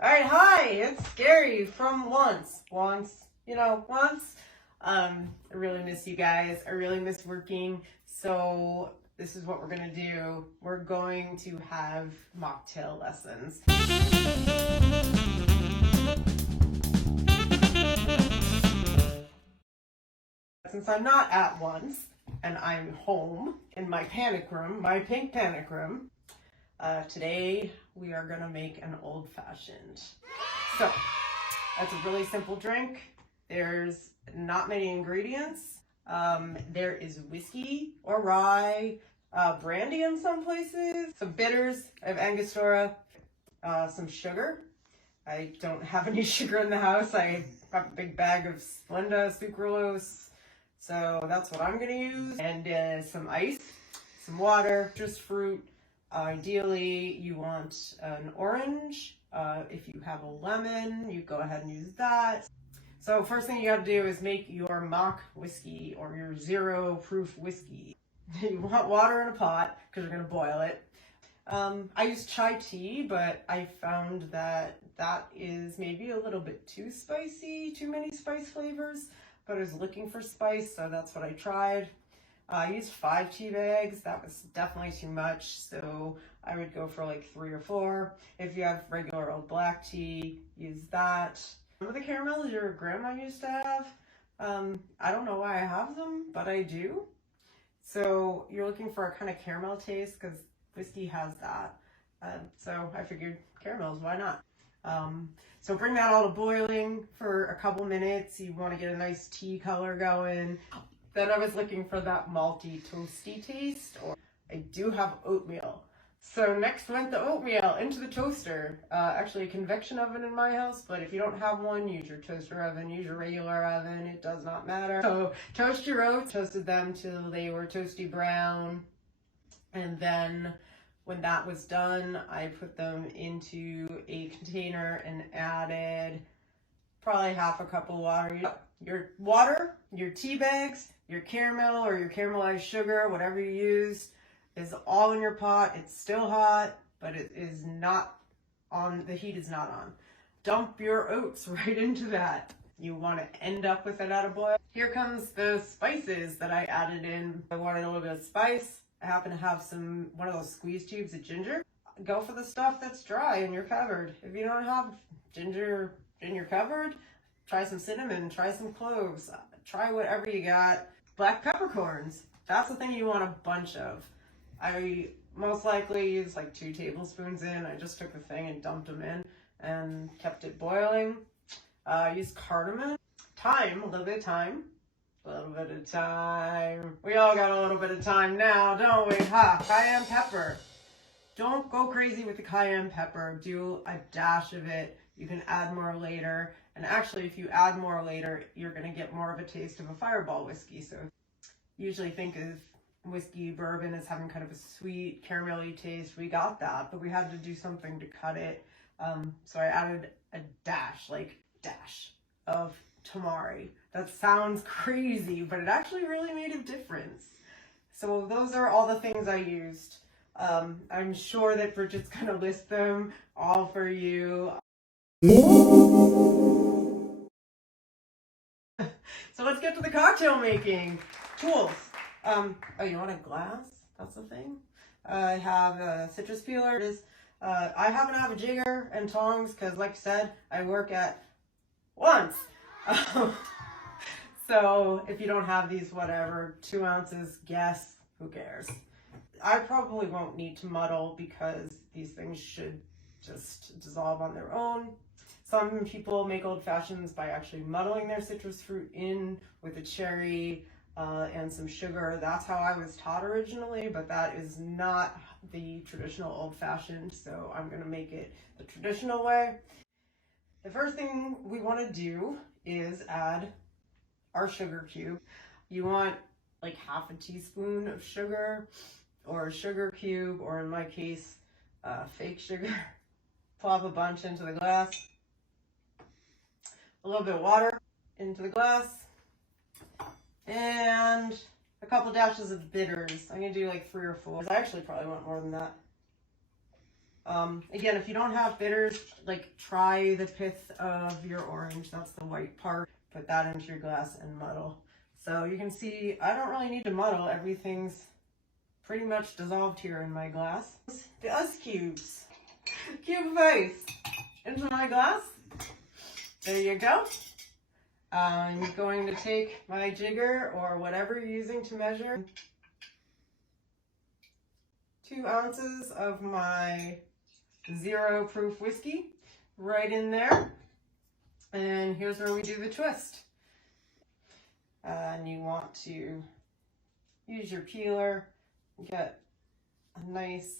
All right, hi, it's Gary from Once. I really miss you guys. I really miss working. So this is what we're gonna do. We're going to have mocktail lessons. Since I'm not at Once and I'm home in my panic room, my pink panic room, today we are gonna make an old fashioned. So that's a really simple drink. There's not many ingredients. There is whiskey or rye, brandy in some places, some bitters. I have Angostura, some sugar. I don't have any sugar in the house. I have a big bag of Splenda sucralose, so that's what I'm gonna use. And some ice, some water, just fruit. Ideally, you want an orange. If you have a lemon, you go ahead and use that. So first thing you got to do is make your mock whiskey or your zero proof whiskey. You want water in a pot because you're going to boil it. I use chai tea, but I found that is maybe a little bit too spicy, too many spice flavors, but I was looking for spice, so that's what I tried. I used 5 tea bags. That was definitely too much, so I would go for like 3 or 4. If you have regular old black tea, use that. Remember the caramels your grandma used to have? I don't know why I have them, but I do. So you're looking for a kind of caramel taste because whiskey has that. So I figured caramels, why not? So bring that all to boiling for a couple minutes. You want to get a nice tea color going. Then I was looking for that malty, toasty taste. Or I do have oatmeal. So next went the oatmeal into the toaster. Actually a convection oven in my house, but if you don't have one, use your toaster oven, use your regular oven, it does not matter. So toast your oats, toasted them till they were toasty brown. And then when that was done, I put them into a container and added probably half a cup of water. Your water, your tea bags, your caramel or your caramelized sugar, whatever you use, is all in your pot. It's still hot, but it is not on, the heat is not on. Dump your oats right into that. You want to end up with it at a boil. Here comes the spices that I added in. I wanted a little bit of spice. I happen to have one of those squeeze tubes of ginger. Go for the stuff that's dry in your cupboard. If you don't have ginger in your cupboard, try some cinnamon, try some cloves, try whatever you got. Black peppercorns, that's the thing you want a bunch of. I most likely used like 2 tablespoons in. I just took the thing and dumped them in and kept it boiling. I used cardamom, thyme, a little bit of thyme. We all got a little bit of time now, don't we? Cayenne pepper. Don't go crazy with the cayenne pepper. Do a dash of it. You can add more later. And actually, if you add more later, you're going to get more of a taste of a Fireball whiskey. So usually think of whiskey bourbon as having kind of a sweet caramelly taste. We got that, but we had to do something to cut it. So I added a dash of tamari. That sounds crazy, but it actually really made a difference. So those are all the things I used. I'm sure that Bridget's going to list them all for you. So let's get to the cocktail making. Tools. Oh, you want a glass? That's the thing. I have a citrus peeler. I happen to have a jigger and tongs because, like I said, I work at Once. So if you don't have these, whatever, 2 ounces, guess, who cares? I probably won't need to muddle because these things should just dissolve on their own. Some people make old fashions by actually muddling their citrus fruit in with a cherry and some sugar. That's how I was taught originally, but that is not the traditional old fashioned, so I'm going to make it the traditional way. The first thing we want to do is add our sugar cube. You want like half a teaspoon of sugar or a sugar cube, or in my case, fake sugar. Plop a bunch into the glass. A little bit of water into the glass. And a couple dashes of bitters. I'm going to do like 3 or 4. I actually probably want more than that. Again, if you don't have bitters, like try the pith of your orange. That's the white part. Put that into your glass and muddle. So you can see I don't really need to muddle. Everything's pretty much dissolved here in my glass. The ice cubes. Cube of ice into my glass. There you go. I'm going to take my jigger or whatever you're using to measure. 2 ounces of my 0 proof whiskey right in there. And here's where we do the twist. And you want to use your peeler, get a nice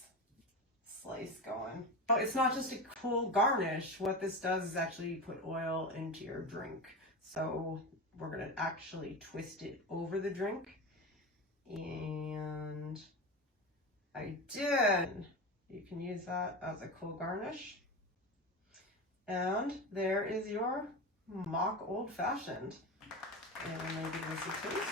slice going. Oh, it's not just a cool garnish. What this does is actually put oil into your drink. So we're gonna actually twist it over the drink. And I did. You can use that as a cool garnish. And there is your mock old fashioned. And maybe this is taste.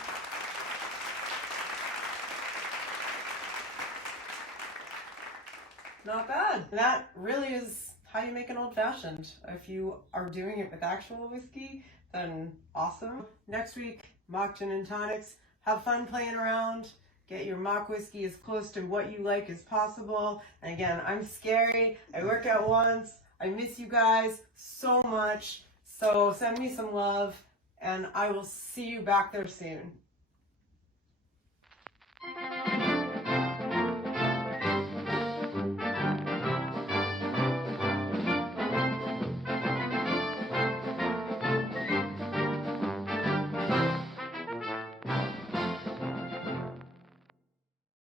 Not bad. That really is how you make an old fashioned. If you are doing it with actual whiskey, then awesome. Next week, mock gin and tonics. Have fun playing around. Get your mock whiskey as close to what you like as possible. And again, I'm scary. I work out once. I miss you guys so much. So send me some love, and I will see you back there soon.